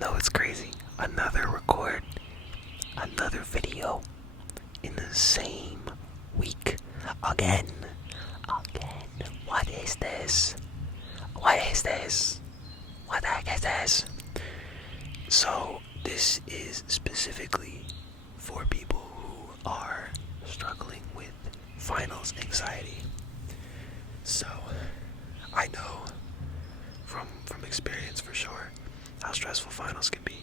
know it's crazy. Another record, another video in the same week. Again. What is this? What the heck is this? So, this is specifically for people who are struggling with finals anxiety. So, I know from experience for sure how stressful finals can be.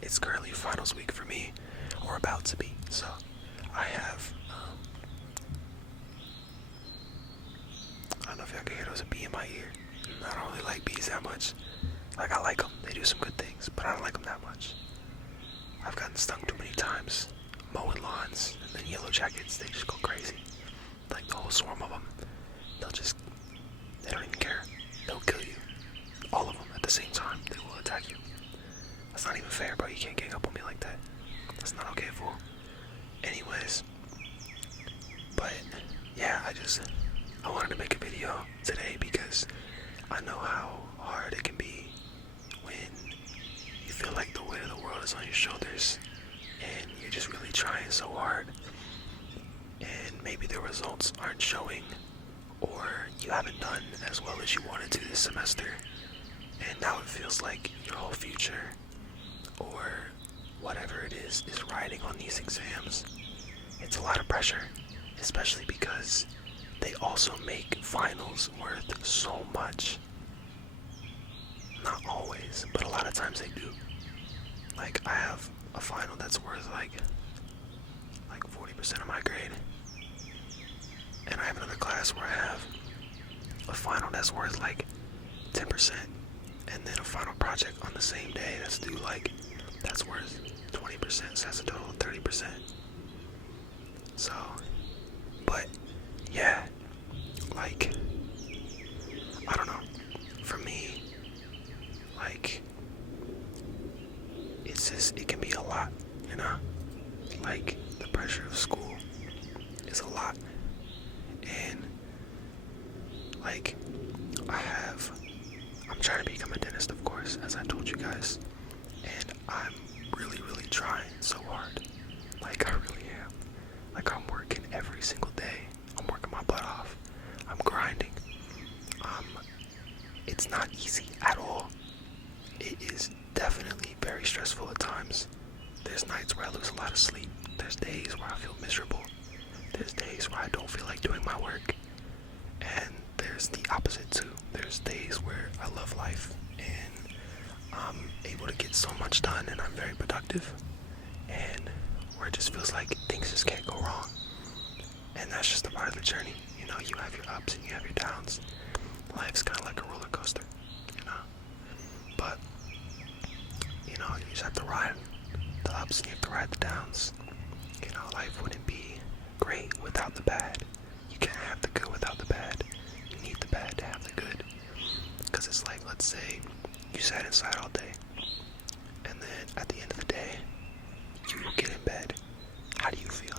It's currently finals week for me, or about to be. So, I have I don't know if y'all can hear there was a bee in my ear. I don't really like bees that much. Like, I like them, they do some good things, but I don't like them that much. I've gotten stung too many times mowing lawns, and then yellow jackets, they just go crazy. Like the whole swarm of them, they don't even care. They'll kill you. All of them at the same time, they will attack you. That's not even fair, bro. You can't gang up on me like that. That's not okay, fool. Anyways, but yeah, I wanted to make a video today because I know how hard it can be when you feel like the weight of the world is on your shoulders and you're just really trying so hard and maybe the results aren't showing, or you haven't done as well as you wanted to this semester, and now it feels like your whole future or whatever it is riding on these exams. It's a lot of pressure, especially because they also make finals worth so much. Not always, but a lot of times they do. Like, I have a final that's worth like 40% of my grade, and I have another class where I have a final that's worth like 10%, and then a final project on the same day that's worth 20%, so that's a total of 30%. So, but yeah, like, I don't know, for me, like, it can be a lot, you know, like, the pressure of school is a lot, and, like, I'm trying to become a dentist, of course, as I told you guys, and I'm really, really trying so hard, like, I really am. Like, I'm working every single day. I'm working my butt off. I'm grinding. It's not easy at all. It is definitely very stressful at times. There's nights where I lose a lot of sleep. There's days where I feel miserable. There's days where I don't feel like doing my work. And there's the opposite too. There's days where I love life and I'm able to get so much done and I'm very productive. And where it just feels like things just can't go wrong. And that's just a part of the journey. You know, you have your ups and you have your downs. Life's kind of like a roller coaster, you know. But, you know, you just have to ride the ups and you have to ride the downs. You know, life wouldn't be great without the bad. You can't have the good without the bad. You need the bad to have the good. Because it's like, let's say you sat inside all day, and then at the end of the day, you get in bed. How do you feel?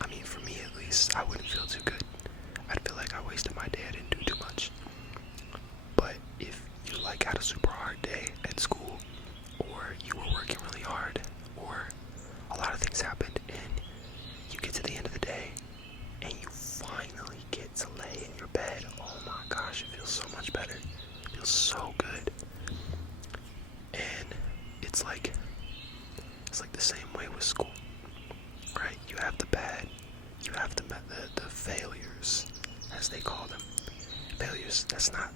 I mean, for me at least, I wouldn't feel too good. I'd feel like I wasted my day, I didn't do too much. But if you like had a super hard day at school, or you were working really hard, or a lot of things happened, and you get to the end of the day, and you finally get to lay in your bed, oh my gosh, it feels so much better. It feels so good. And it's like the same way with school, right? You have the bad, you have the failures, as they call them. Failures, that's not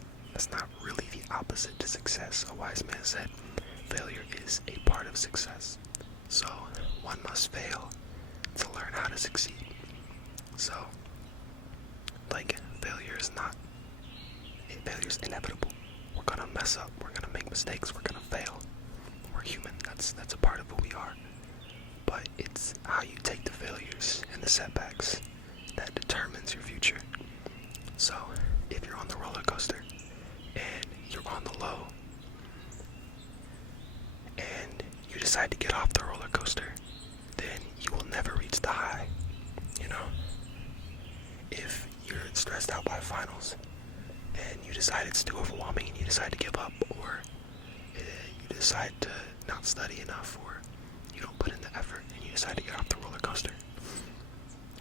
really the opposite to success. A wise man said, failure is a part of success. So, one must fail to learn how to succeed. So, like, failure is inevitable. We're gonna mess up, we're gonna make mistakes, we're gonna fail. We're human, that's a part of who we are. But it's how you take the failures and the setbacks that determines your future. So, if you're on the roller coaster and you're on the low and you decide to get off the roller coaster, then you will never reach the high, you know? If you're stressed out by finals and you decide it's too overwhelming and you decide to give up, or decide to not study enough, or you don't put in the effort and you decide to get off the roller coaster.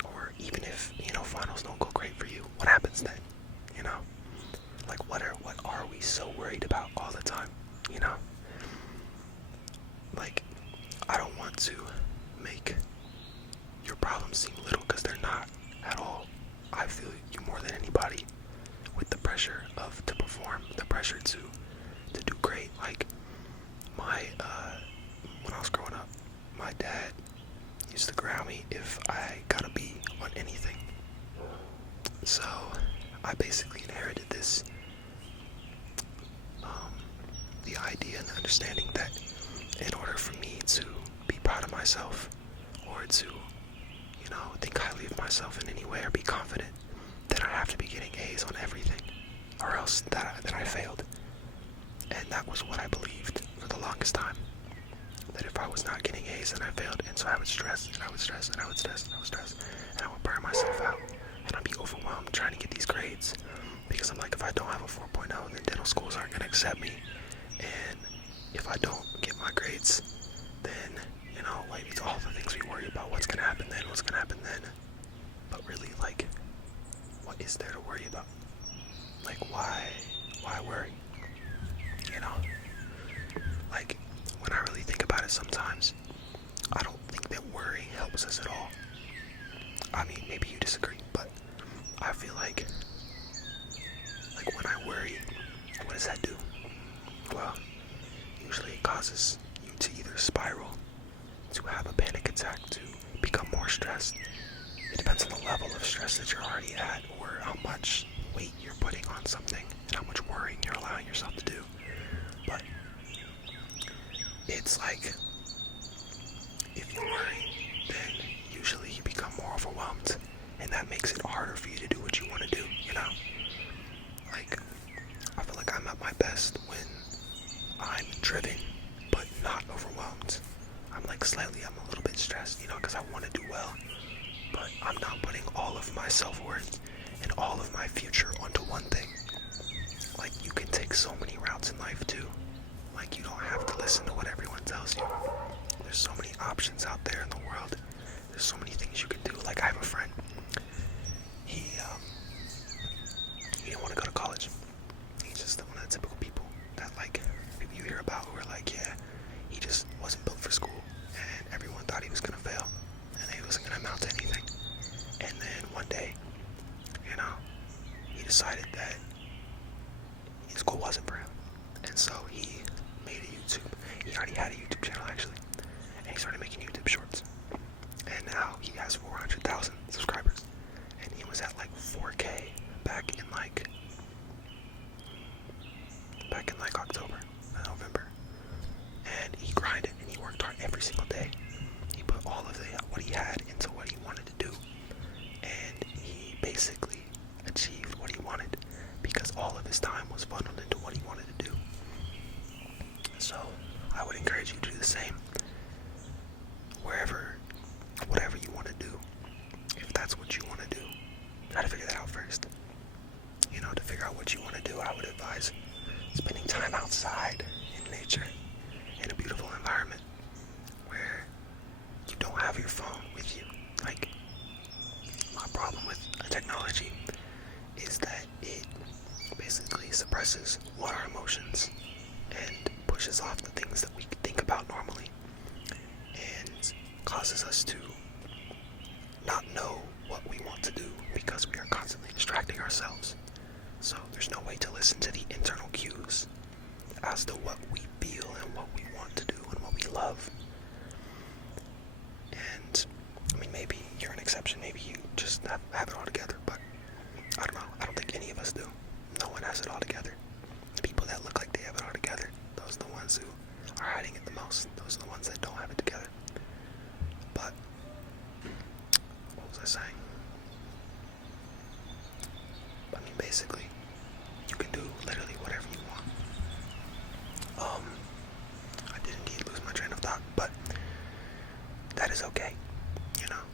Or even if, finals don't go great for you, what happens then? Like what are we so worried about all the time? Like, I don't want to make your problems seem little, because they're not at all. I feel you more than anybody with the pressure to perform, the pressure to do great. Like when I was growing up, my dad used to ground me if I got a B on anything. So I basically inherited this, the idea and the understanding that in order for me to be proud of myself, or to, think highly of myself in any way, or be confident, that I have to be getting A's on everything, or else that I failed. And that was what I believed for the longest time. That if I was not getting A's, then I failed. And so I would stress, and I would stress, and I would stress, and I would stress, and I would burn myself out. And I'd be overwhelmed trying to get these grades. Because I'm like, if I don't have a 4.0, then dental schools aren't going to accept me. And if I don't get my grades, then, like, it's all the things we worry about. What's going to happen then? What's going to happen then? But really, like, what is there to worry about? Like, why worry? Like, when I really think about it sometimes, I don't think that worry helps us at all. I mean, maybe you disagree, but I feel like when I worry, what does that do? Well, usually it causes you to either spiral, to have a panic attack, to become more stressed. It depends on the level of stress that you're already at, or how much weight you're putting on something, and how much worrying you're allowing yourself to do. But it's like, if you worry, then usually you become more overwhelmed, and that makes it harder for you to do what you want to do, Like, I feel like I'm at my best when I'm driven, but not overwhelmed. I'm a little bit stressed, because I want to do well, but I'm not putting all of my self-worth and all of my future onto one thing. Like, you can take so many routes in life too. Like, you don't have to listen to what everyone tells you. There's so many options out there in the world. There's so many things you can do. Like, I have a friend. He didn't want to go to college. He's just one of the typical people that, like, people you hear about who are like, yeah, he just wasn't built for school, and everyone thought he was gonna fail, and he wasn't gonna amount to anything. And then one day, he decided that school wasn't for him, and so he made a YouTube. He already had a YouTube channel, actually, and he started making YouTube shorts. And now he has 400,000 subscribers, and he was at like 4K back in October, November. And he grinded and he worked hard every single day. He put all of what he had into what he wanted to do, and he basically achieved what he wanted because all of his time was funneled into what he wanted to do. So I would encourage you to do the same. Whatever you want to do, if that's what you want to do, try to figure that out first. To figure out what you want to do, I would advise spending time outside in nature, in a beautiful environment where you don't have your phone with you. Like, my problem with technology is that it basically suppresses what our emotions and pushes off the things that we think about normally, and causes us to not know what we want to do because we are constantly distracting ourselves. So there's no way to listen to the internal cues as to what we feel and what we want to do and what we love. And I mean, maybe you're an exception, maybe you just have it all together, but I don't know, I don't think any of us do. No one has it all together. The people that look like they have it all together, those are the ones who are hiding it the most. Those are the ones that don't have it together. But what was I saying? I mean, basically, you can do literally whatever you want. I did indeed lose my train of thought, but that is okay.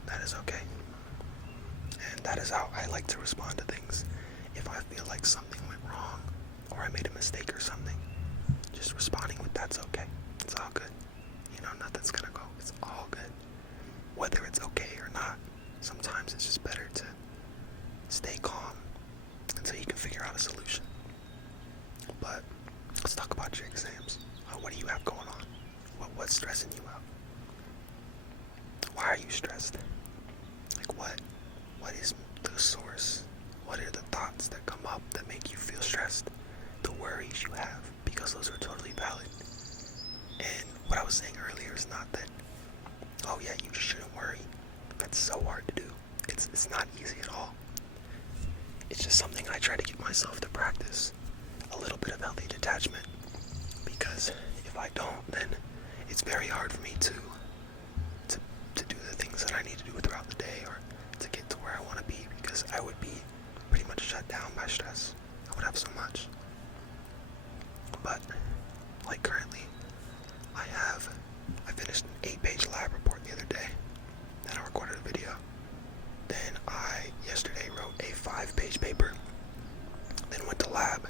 That is okay. And that is how I like to respond to things. If I feel like something went wrong, or I made a mistake or something, just responding with that's okay. good. Nothing's gonna go. It's all good. Whether it's okay or not, sometimes it's just better to stay calm until you can figure out a solution. But let's talk about your exams. What do you have going on? What's stressing you out? Why are you stressed? What is the source? What are the thoughts that come up that make you feel stressed? The worries you have, because those are totally valid. And what I was saying earlier is not that, oh yeah, you just shouldn't worry. That's so hard to do. It's not easy at all. It's just something I try to get myself to practice. A little bit of healthy detachment. Because if I don't, then it's very hard for me to do the things that I need to do throughout the day, or to get to where I want to be, because I would be pretty much shut down by stress. I would have so much. But like currently, I finished an 8-page lab report the other day. Then I recorded a video. Then I yesterday wrote a 5-page paper. Then went to lab,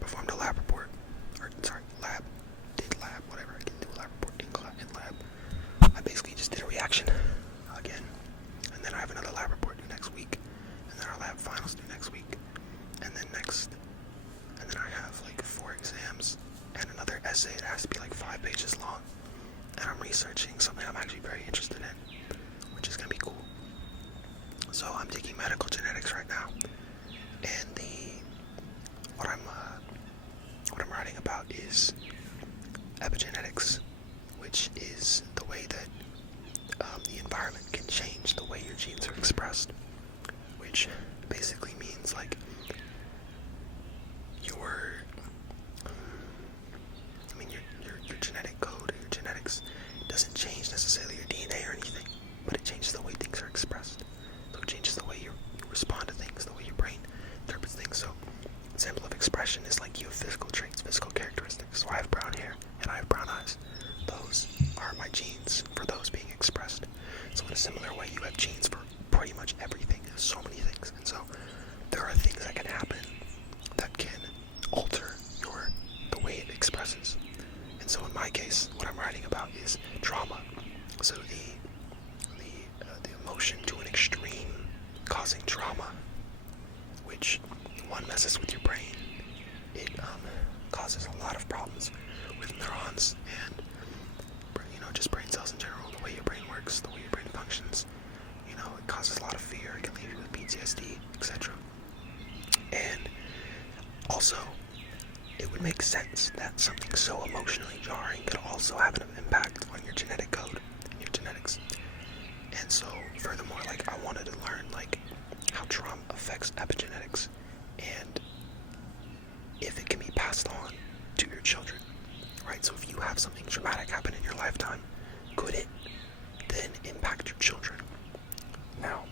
performed a lab report. Did lab, whatever. I can do a lab report in lab. I basically just did a reaction again. And then I have another lab report due next week. And then our lab finals due next week. And then I have like 4 exams and another essay that has to be like 5 pages long. And I'm researching something I'm actually very interested in, which is gonna be cool. So I'm taking medical genetics right now, and what I'm writing about is epigenetics, which is the way that the environment can change the way your genes are expressed, which basically means like your genetic code, your genetics doesn't change necessarily your DNA or anything, but it changes the way things are expressed. So it changes the way you respond to things, the way your brain interprets things. So an example of expression is like you have physical traits, physical characteristics. So I have brown hair and I have brown eyes. Those are my genes for those being expressed. So in a similar way, you have genes for pretty much everything. There's so many things. And so there are things that can happen that can alter the way it expresses. And so in my case, what I'm writing about is trauma. So the emotion to an extreme causing trauma, which one messes with your brain. It causes a lot of problems with neurons and just brain cells in general, the way your brain works, the way your brain functions. It causes a lot of fear. It can leave you with PTSD, etc. And also, it would make sense that something so emotionally jarring could also have an impact on your genetic code and your genetics. And so, furthermore, I wanted to learn how trauma affects epigenetics and if it can be passed on to your children, right? So if you have something traumatic happen in your lifetime, could it then impact your children? Now,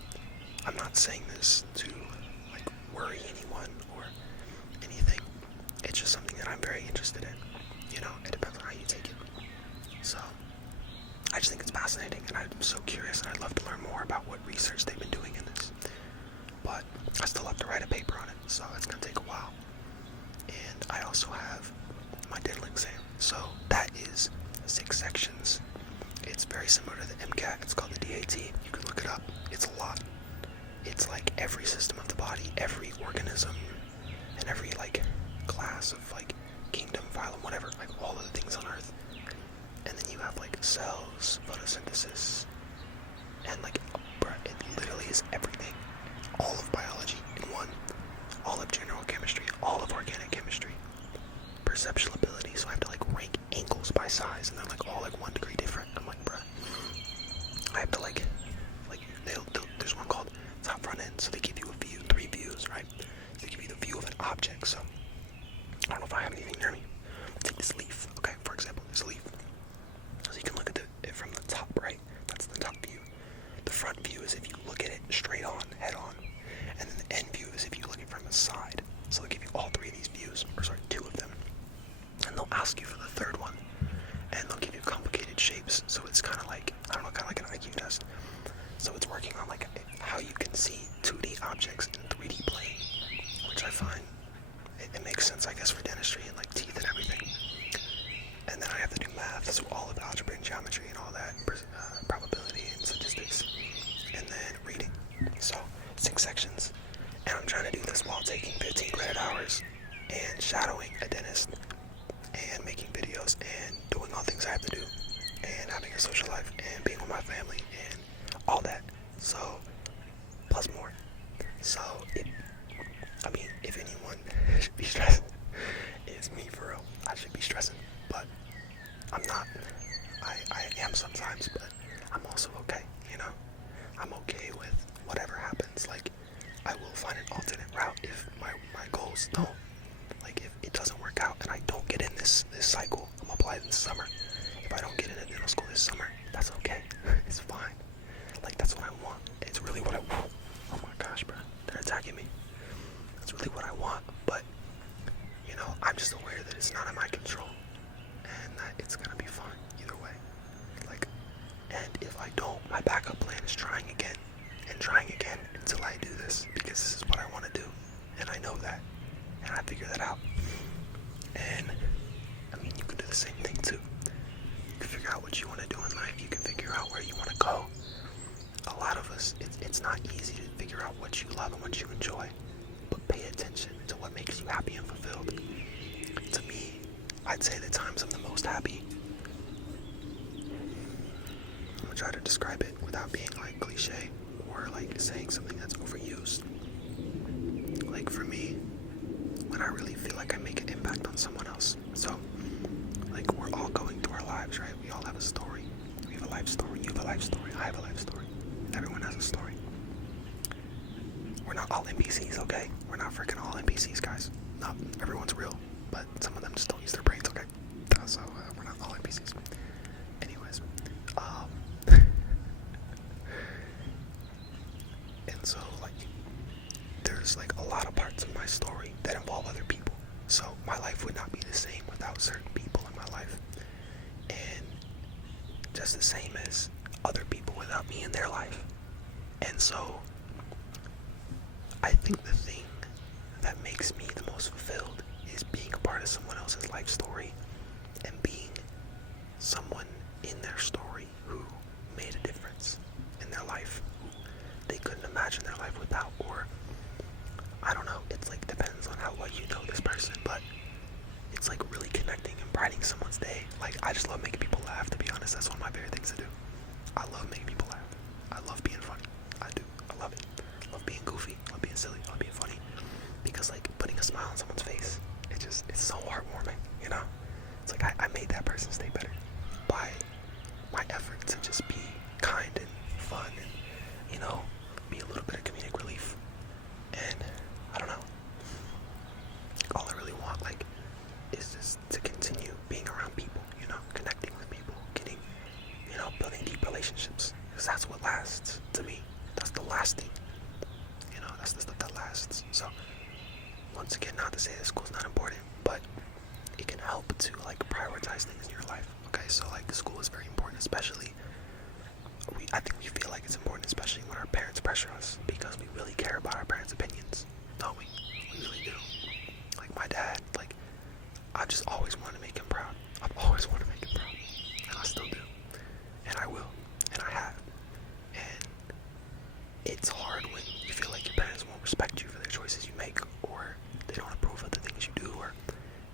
I'm not saying this to worry anyone or anything. It's just something that I'm very interested in. It depends on how you take it. So, I just think it's fascinating, and I'm so curious, and I'd love to learn more about what research they've been doing in this. But I still have to write a paper on it, so it's going to take a while. And I also have my dental exam. So that is 6 sections. It's very similar to the MCAT. It's called the DAT. You can look it up. It's a lot. It's like every system of the body, every organism, and every class of kingdom, phylum, whatever, all of the things on Earth. And then you have cells, photosynthesis, and it literally is everything. All of biology in one. All of general chemistry, all of organic chemistry. Perceptual ability, so I have to rank angles by size, and they're all 1 degree different. I'm bruh. I have to there's one called top front end, so they give you a view, 3 views, right? They give you the view of an object, so I don't know if I have anything near me. Take this leaf, okay, for example, this leaf. So you can look at it from the top, right? That's the top view. The front view is if you look at it straight on, head on. And then the end view is if you look at it from the side. So they'll give you all 3 of these views, or 2 of them. And they'll ask you for the 3rd one. And they'll give you complicated shapes. So it's kind of like an IQ test. So it's working on how you can see 2D objects in 3D plane. Which I find, it makes sense, I guess, for dentistry and teeth and everything. And then I have to do math. gets through all of algebra and geometry and all that, probability and statistics, and then reading. So 6 sections, and I'm trying to do this while taking 15 credit hours and shadowing a dentist and making videos and doing all things I have to do and having a social life and being with my family and all that. So plus more. So if anyone should be stressing, it's me for real. I should be stressing, but I'm not. I am sometimes, but I'm also okay, you know? I'm okay with whatever happens. Like, I will find an alternate route if my goals don't. Like, if it doesn't work out and I don't get in this cycle, I'm applying this summer. If I don't get into dental school this summer, that's okay. It's fine. Like, that's what I want. It's really what I want. Oh my gosh, bro. They're attacking me. That's really what I want, but, you know, I'm just aware that it's not in my control and that it's gonna be fine either way. Like, and if I don't, my backup plan is trying again and trying again until I do this, because this is what I want to do, and I know that, and I figure that out. And I mean, you can do the same thing too. You can figure out what you want to do in life. You can figure out where you want to go. A lot of us, it's not easy to figure out what you love and what you enjoy, but pay attention to what makes you happy and fulfilled. To me, I'd say the times I'm the most happy, I'm gonna try to describe it without being like cliche or like saying something that's overused. Like for me, when I really feel like I make an impact on someone else. So, like, we're all going through our lives, right? We all have a story. We have a life story. You have a life story. I have a life story. Everyone has a story. We're not all NPCs, okay? We're not freaking all NPCs, guys. Not everyone's real, but some of them just don't use their brains, okay? So we're not all NPCs. Anyways, and so like, there's like a lot of parts of my story that involve other people. So my life would not be the same without certain people in my life, and just the same as other people without me in their life. And so I think the thing that makes me the most fulfilled is being a part of someone else's life story and being someone in their story who made a difference in their life, who they couldn't imagine their life without. Or I don't know, it's like depends on how well you know this person, but it's like really connecting and brightening someone's day. Like, I just love making people laugh, to be honest. That's one of my favorite things to do. I love making people laugh. I love being funny. I do. I love it. I love being goofy. I love being silly. I love being funny. Because like putting a smile on someone's face, it's so heartwarming, you know? It's like I made that person's day better by my effort to just be kind and fun and, you know, be a little bit of comedic relief. And I don't know, all I really want, like, is just to continue being around people, you know, connecting with people, getting, you know, building deep relationships, because that's what lasts to me. That's the lasting, you know, that's the stuff that lasts. So once again, not to say that school's not important, but it can help to like prioritize things in your life. Okay, so like school is very important, especially I think we feel like it's important, especially when our parents pressure us, because we really care about our parents' opinions. Don't we? We really do. Like my dad, like, I just always want to make him proud. I've always wanted to make him proud, and I still do, and I will, and I have. And it's hard when you feel like your parents won't respect you for the choices you make, or they don't approve of the things you do, or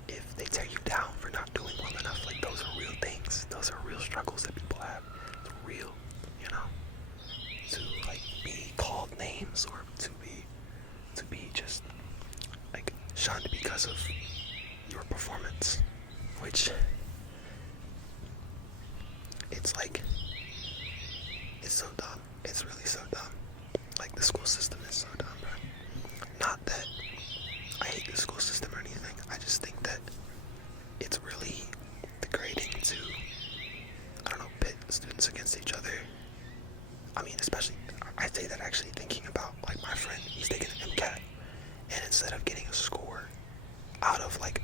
if they tear you down for not doing well enough. Like, those are real things. Those are real struggles that people have. It's real, you know, to like be called names, or to be just like shunned because of your performance, which it's like, it's so dumb. It's really so dumb. Like, the school system is so dumb, bro. Not that I hate the school system or anything. I just think that it's really degrading to, I don't know, pit students against each other. I mean, especially, I say that actually thinking about, like, my friend, he's taking an MCAT, and instead of getting a score out of, like,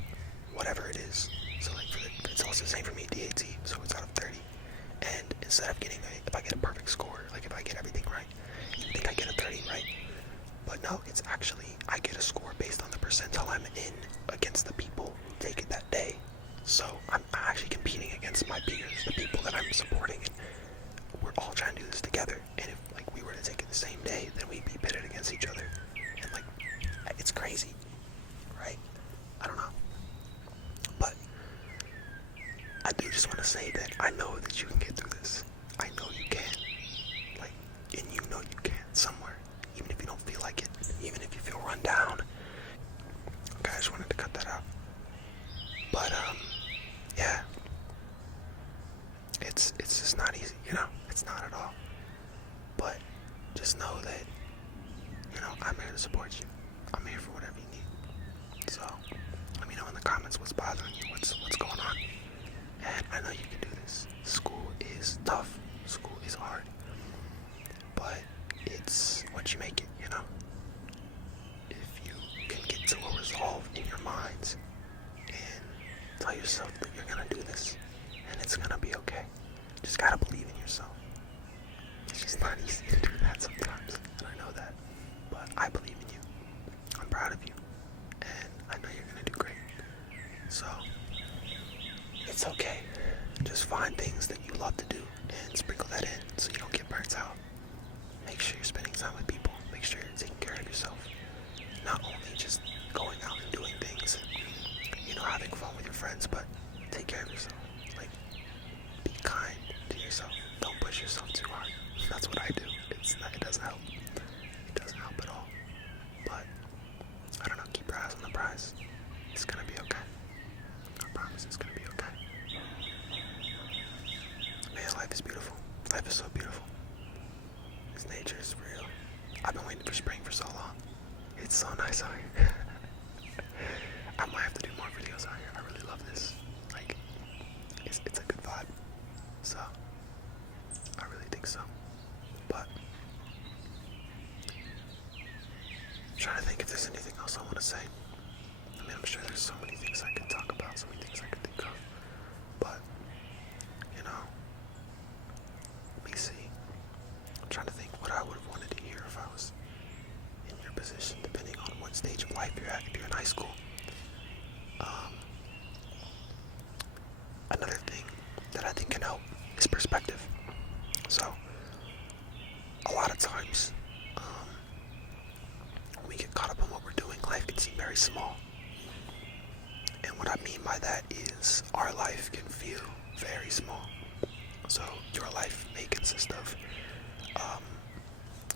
whatever it is, so, like, it's also the same for me, DAT, so it's out of 30, and instead of getting if I get a perfect score, like, if I get everything right, you think I get a 30, right? But no, it's actually, I get a score based on the percentile I'm in against the people who take it that day. So I'm actually competing against it's my peers, the people that I'm supporting, and we're all trying to do this together. And if like we were to take it the same day, then we'd be pitted against each other, and like it's crazy, right? I don't know, but I do just want to say that I know that you can get through this. I know you can, like, and you know you can somewhere, even if you don't feel like it, even if you feel run down. Okay, I just wanted to cut that out. But yeah, it's just not easy, you know. It's not at all. But just know that, you know, I'm here to support you. I'm here for whatever you need. So let me know in the comments what's bothering you, what's going on. And I know you can do this. School is tough. School is hard. But it's what you make it, you know. If you can get to a resolve in your minds and tell yourself that you're gonna do this and it's gonna be okay. Just gotta believe in yourself. It's just not easy to do that sometimes, and I know that. But I believe in you. I'm proud of you. And I know you're gonna do great. So it's okay. Just find things that you love to do and sprinkle that in so you don't get burnt out. Make sure you're spending time with people. Make sure you're taking care of yourself. Not only just going out and doing things, you know, having fun with your friends, but take care of yourself. Like, be kind to yourself. Don't push yourself too hard. That's what I do. It doesn't help. It doesn't help at all. But I don't know, keep your eyes on the prize. It's gonna be okay. I promise it's gonna be okay. Man, life is beautiful. Life is so beautiful. This nature is real. I've been waiting for spring for so long. It's so nice out here. I might have to do more videos out here. I really love this. Like, it's a good vibe. So, I really think so. But, I'm trying to think if there's anything else I want to say. I mean, I'm sure there's so many things I could talk about, so many things I could think of. But, you know, let me see. I'm trying to think what I would have wanted to hear if I was in your position, depending on what stage of life you're at. If you're in high school. Another thing that I think can help is perspective. So, a lot of times, when we get caught up in what we're doing, life can seem very small. And what I mean by that is our life can feel very small. So, your life may consist of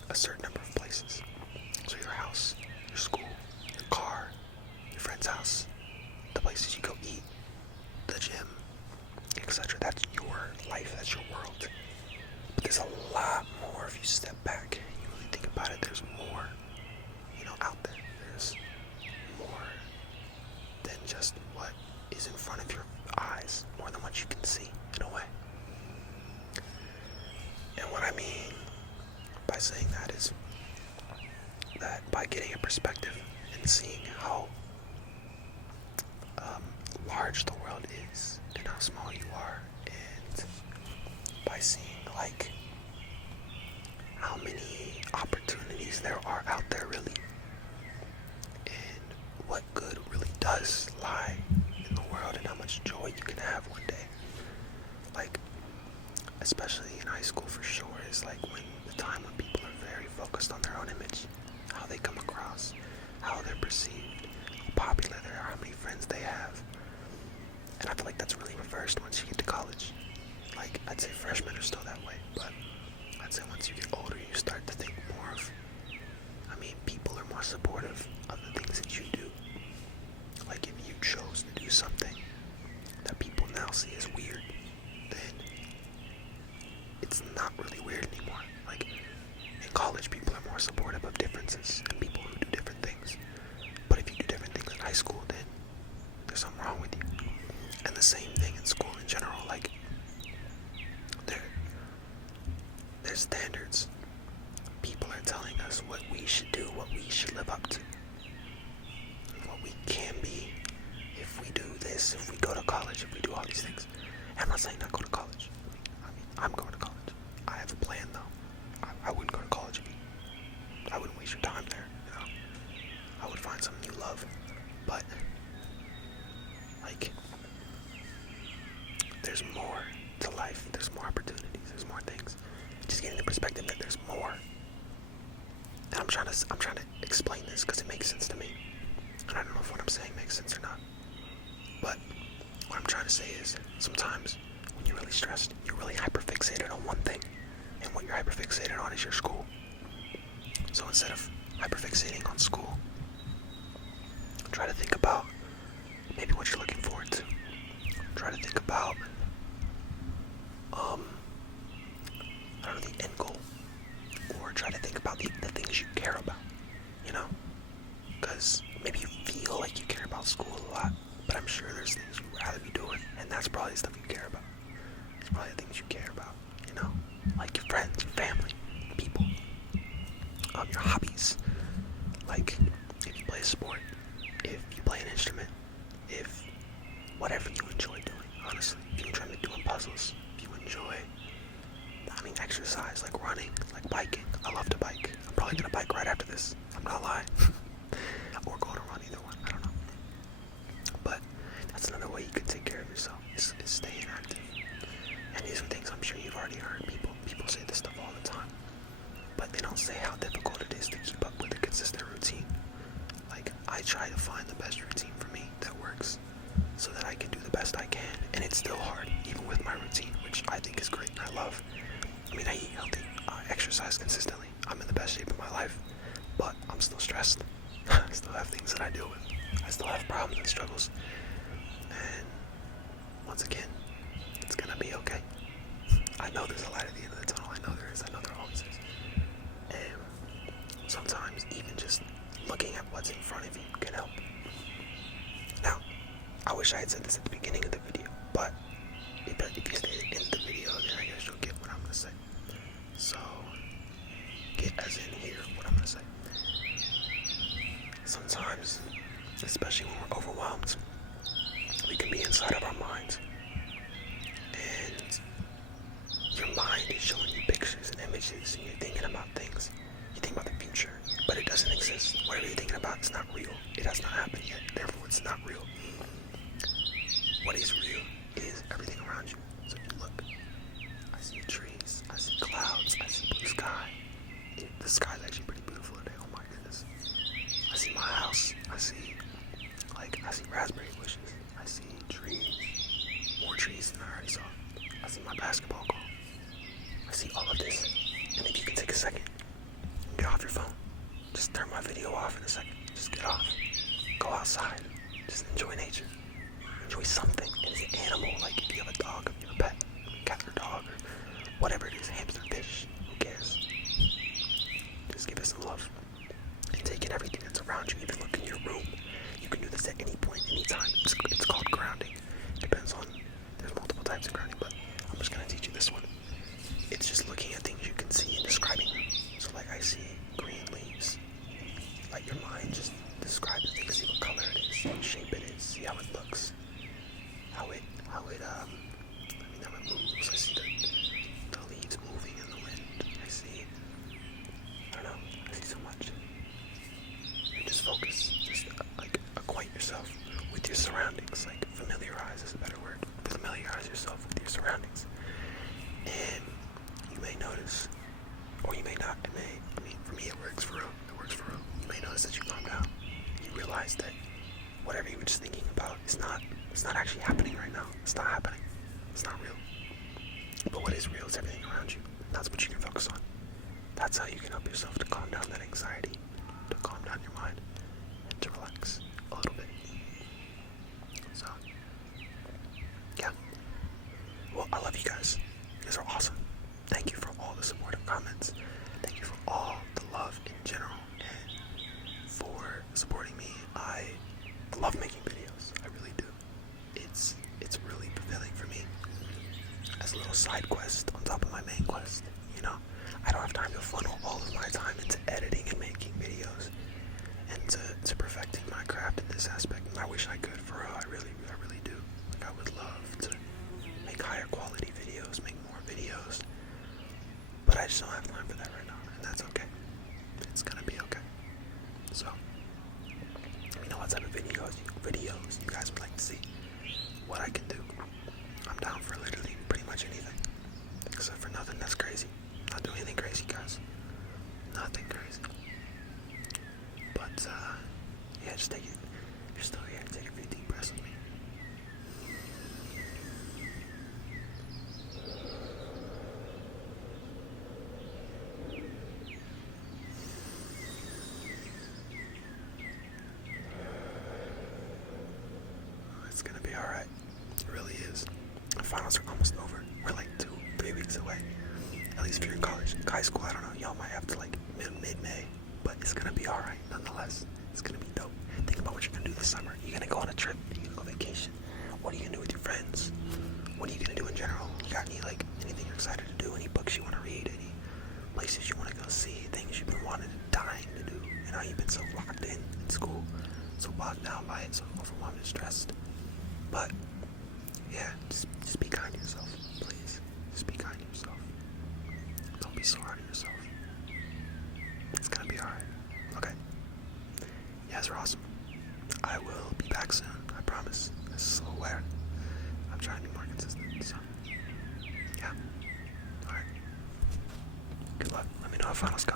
a certain number of places. So, your house, your school, your car, your friend's house, the places you go eat, the gym, etc. That's your life, that's your world. But there's a lot more if you step back and you really think about it. There's more, you know, out there. There's more than just what is in front of your eyes, more than what you can see, in a way. And what I mean by saying that is that by getting a perspective and seeing how large the world is and how small you are, and by seeing like how many opportunities there are out there really, and what good really does lie in the world, and how much joy you can have one day. Like, especially in high school for sure, is like when the time when people are very focused on their own image, how they come across, how they're perceived, how popular they are, how many friends they have. And I feel like that's really reversed once you get to college. Like, I'd say freshmen are still that way, but I'd say once you get older, you start to think more of, I mean, people are more supportive of the things that you do. Like, if you chose to do something that people now see as weird, then it's not really weird anymore. Like, in college, people are more supportive of differences and people who do different things. But if you do different things in high school, then there's something wrong with you. And the same thing in school in general. Like, there's standards. People are telling us what we should do, what we should live up to, what we can be if we do this, if we go to college, if we do all these things. And I'm not saying not go to college. I mean, I'm going to college. I have a plan though. I wouldn't go to college if I wouldn't waste your time there, you know. I would find something you love. But like, there's more to life. There's more opportunities. There's more things. Just getting the perspective that there's more. And I'm trying to explain this because it makes sense to me. And I don't know if what I'm saying makes sense or not. But what I'm trying to say is sometimes when you're really stressed, you're really hyperfixated on one thing. And what you're hyperfixated on is your school. So instead of hyperfixating on school, try to think about maybe what you're looking forward to. Try to think about I don't know, the end goal. Or try to think about the things you care about, you know? Because maybe you feel like you care about school a lot, but I'm sure there's things you'd rather be doing, and that's probably the stuff you care about. It's probably the things you care about, you know? Like your friends, your family, people, your hobbies. Like, if you play a sport, if you play an instrument, if whatever you enjoy doing, honestly. If you enjoy doing puzzles, if you enjoy, exercise, like running, like biking. I love to bike. I'm probably gonna bike right after this. I'm not lying. Or go to run, either one. I don't know. But that's another way you can take care of yourself, is staying active. And these are things I'm sure you've already heard. People say this stuff all the time. But they don't say how difficult it is to keep up with a consistent routine. Like, I try to find the best routine for me that works so that I can do the best I can. And it's still hard, even with my routine, which I think is great and I love. I mean, I eat healthy, exercise consistently. I'm in the best shape of my life, but I'm still stressed. I still have things that I deal with. I still have problems and struggles. And once again, it's gonna be okay. I know there's a light at the end of the tunnel. I know there is. I know there always is. And sometimes even just looking at what's in front of you can help. Now, I wish I had said this at the beginning of the video, but if you stay in the video, then I guess you'll get what I'm gonna say. So, get as in here what I'm gonna say. Sometimes, especially when we're overwhelmed, we can be inside of our minds. And your mind is showing you pictures and images, and you're thinking about things. You think about the future, but it doesn't exist. Whatever you're thinking about is not real. It has not happened yet, therefore it's not real. What is real is everything around you. So if you look, I see trees, I see clouds, I see blue sky. The sky's actually pretty beautiful today, oh my goodness. I see my house, I see raspberry bushes, I see trees, more trees than I already saw. I see my basketball goal. I see all of this. And if you can take a second, get off your phone. Just turn my video off in a second. Just get off. Go outside. Just enjoy nature. Enjoy something. And it's an animal, like if you have a dog, if you have a pet, cat or dog, or whatever it is, hamster, fish, who cares? Just give it some love. And take in everything that's around you. Even look in your room. You can do this at any point, any time. It's called grounding. Depends on, there's multiple types of grounding, but I'm just going to teach you this one. It's just looking at things you can see and describing them. So like I see green leaves. Let your mind just describe the thing, see what color it is, what shape it is, see how it looks. How it moves. I see the leaves moving in the wind. I see so much. And just focus, just like acquaint yourself with your surroundings. Like familiarize is a better word. Familiarize yourself with your surroundings. And you may notice, or you may not, for me it works for real. You may notice that you calm down. You realize that whatever you were just thinking about is not actually happening right now. It's not happening. It's not real. But what is real is everything around you. That's what you can focus on. That's how you can help yourself to calm down that anxiety, to calm down your mind, and to relax a little bit. So, yeah. Well, I love you guys. You guys are awesome. Thank you for all the supportive comments. Thank you for all the love in general and for supporting me. I love making videos. I really do. It's really fulfilling for me as a little side quest on top of my main quest. You know, I don't have time to funnel all of my time into editing and making videos and to perfecting my craft in this aspect. And I wish I could, for real. I really do. Like, I would love to make higher quality videos, make more videos, but I just don't have time for that right now, and that's okay. It's gonna be okay. So, let me know what type of videos you guys would like to see, what I can do. I'm down for That's crazy. Not doing anything crazy, guys. Nothing crazy. But, yeah, just take it. If you're still here, take a few deep breaths with me. It's gonna be alright. It really is. The finals are almost over. We're like 2-3 weeks away. At least if you're in college. High school, I don't know. Y'all might have to like mid-May. But it's gonna be alright nonetheless. It's gonna be dope. Think about what you're gonna do this summer. You're gonna go on a trip. You're gonna go vacation. What are you gonna do with your friends? What are you gonna do in general? You got anything you're excited to do? Any books you wanna read? Any places you wanna go see? Things you've been dying to do? You know, you've been so locked in school. So bogged down by it. So overwhelmed and stressed. But, yeah, just be kind to yourself, please. Just be kind to yourself. Don't be so hard on yourself. It's gonna be alright. Okay. You guys are awesome. I will be back soon. I promise. I swear. I'm trying to be more consistent, so. Yeah. Alright. Good luck. Let me know how finals go.